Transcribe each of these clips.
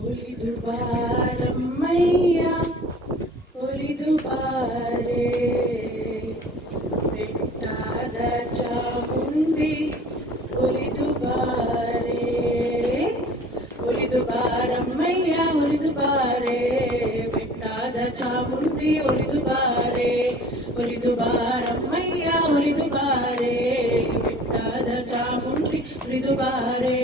ಒಲಿದು ಬಾರಮ್ಮಯ್ಯ ಒಲಿದು ಬಾರೆ ಬೆಟ್ಟಾದ ಚಾಮುಂಡಿ ಒಲಿದು ಬಾರೆ ಒಲಿದು ಬಾರಮ್ಮಯ್ಯ ಒಲಿದು ಬಾರೆ ಬೆಟ್ಟಾದ ಚಾಮುಂಡಿ ಒಲಿದು ಬಾರೆ ಒಲಿದು ಬಾರಮ್ಮಯ್ಯ ಒಲಿದು ಬಾರೆ ಬೆಟ್ಟಾದ ಚಾಮುಂಡಿ ಒಲಿದು ಬಾರೆ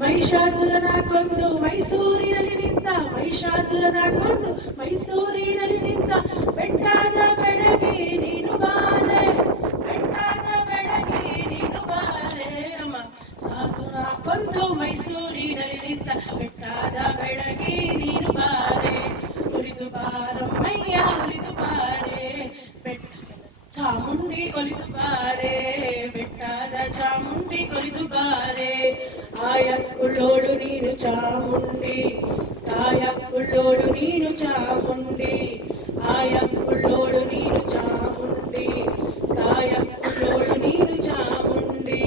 ಮಹಿಷಾಸುರನ ಕೊಂದು ಮೈಸೂರಿನಲ್ಲಿ ನಿಂತ ಮಹಿಷಾಸುರನ ಕೊಂದು ಮೈಸೂರಿನಲ್ಲಿ ನಿಂತ ಬೆಟ್ಟಾದ ಬೆಡಗಿ ನೀನು ಬಾರೆ ಬೆಟ್ಟಾದ ಬೆಡಗಿ ನೀನು ಬಾರೆ ಅಮ್ಮ ಸಾಸುರನ ಕೊಂದು ಮೈಸೂರಿನಲ್ಲಿ ನಿಂತ ಬೆಟ್ಟಾದ ಬೆಡಗಿ ನೀನು ಬಾರೆ ಒಲಿದು ಬಾರಮ್ಮಯ್ಯ ಒಲಿದು ಬಾರೆ ಚಾಮುಂಡಿ ಒಲಿದು ಬಾರೆ ಬೆಟ್ಟಾದ ಚಾಮುಂಡಿ ಒಲಿದು ಬಾರೆ ಆಯ ಉಳ್ಳೋಳು ನೀನು ಚಾಮುಂಡಿ ತಾಯ ಉಳ್ಳೋಳು ನೀನು ಚಾಮುಂಡಿ ಆಯ ಉಳ್ಳೋಳು ನೀನು ಚಾಮುಂಡಿ ತಾಯ ಉಳ್ಳೋಳು ನೀನು ಚಾಮುಂಡಿ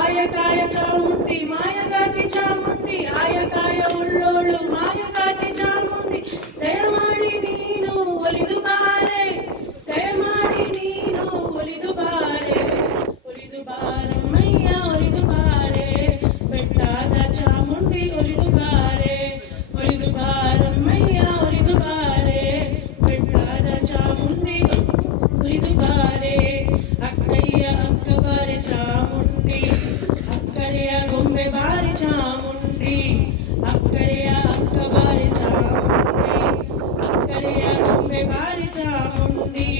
ಆಯಕಾಯ ಚಾಮುಂಡಿ ಮಾಯಗಾತಿ ಚಾಮುಂಡಿ ಆಯಕಾಯ ಉಳ್ಳೋಳು ಮಾಯಗಾತಿ ಚಾಮುಂಡಿ ದಯಮಾಡಿ ನೀನು ಒಲಿದು ಬಾರೆ ದಯಮಾಡಿ ನೀನು ಒಲಿದು ಬಾರೆ ಒಲಿದು ಬಾರಮ್ಮಯ್ಯ ಒಲಿದು ಬಾರೆ ಬೆಟ್ಟಾದ ಚಾಮುಂಡಿ ಒಲಿದು ಬಾರೆ ಒಲಿದು ಬಾರಮ್ಮಯ್ಯ ಒಲಿದು ಬಾರೆ ಬೆಟ್ಟಾದ ಚಾಮುಂಡಿ ಒಲಿದು ಬಾರೆ ಅಕ್ಕಯ್ಯ ಅಕ್ಕ ಬಾರೆ ಚಾಮುಂಡಿ ಅಕ್ಕರೆಯ ಗೊಂಬೆ ಬಾರೆ ಚಾಮುಂಡಿ ಅಕ್ಕರೆಯ ಅಕ್ಕ ಬಾರೆ ಚಾಮುಂಡಿ ಅಕ್ಕರೆಯ ಗೊಂಬೆ ಬಾರೆ ಚಾಮುಂಡಿ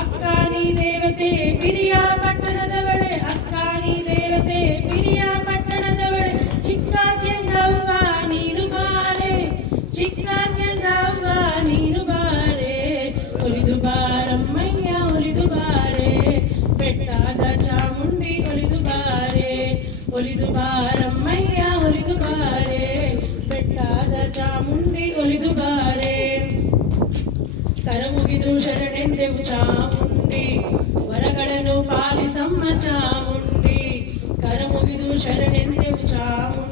ಅಕ್ಕ ನೀ ದೇವತೆ ಪಿರಿಯ ಪಟ್ಟಣದವಳೆ ಅಕ್ಕ ನೀ ದೇವತೆ ಪಿರಿಯ ಪಟ್ಟಣದವಳೆ ಚಿಕ್ಕಾತ್ಯಂಗವ್ವ ನೀನು ಬಾರೆ ಚಿಕ್ಕಾತ್ಯಂಗವ್ವ ನೀನು ಬಾರೆ ಒಲಿದು ಬಾರಮ್ಮಯ್ಯ ಒಲಿದು ಬಾರೆ ಬೆಟ್ಟಾದ ಚಾಮುಂಡಿ ಒಲಿದು ಬಾರೆ ಒಲಿದು ಬಾರಮ್ಮಯ್ಯ ಒಲಿದು ಬಾರೆ ಬೆಟ್ಟಾದ ಚಾಮುಂಡಿ ಒಲಿದು ಬಾರೆ ಕರಮುಗಿದು ಶರಣೆಂದೆವು ಚಾಮುಂಡಿ ವರಗಳನ್ನು ಪಾಲಿಸಮ್ಮ ಚಾಮುಂಡಿ ಕರಮುಗಿದು ಶರಣೆಂದೆವು ಚಾಮುಂಡಿ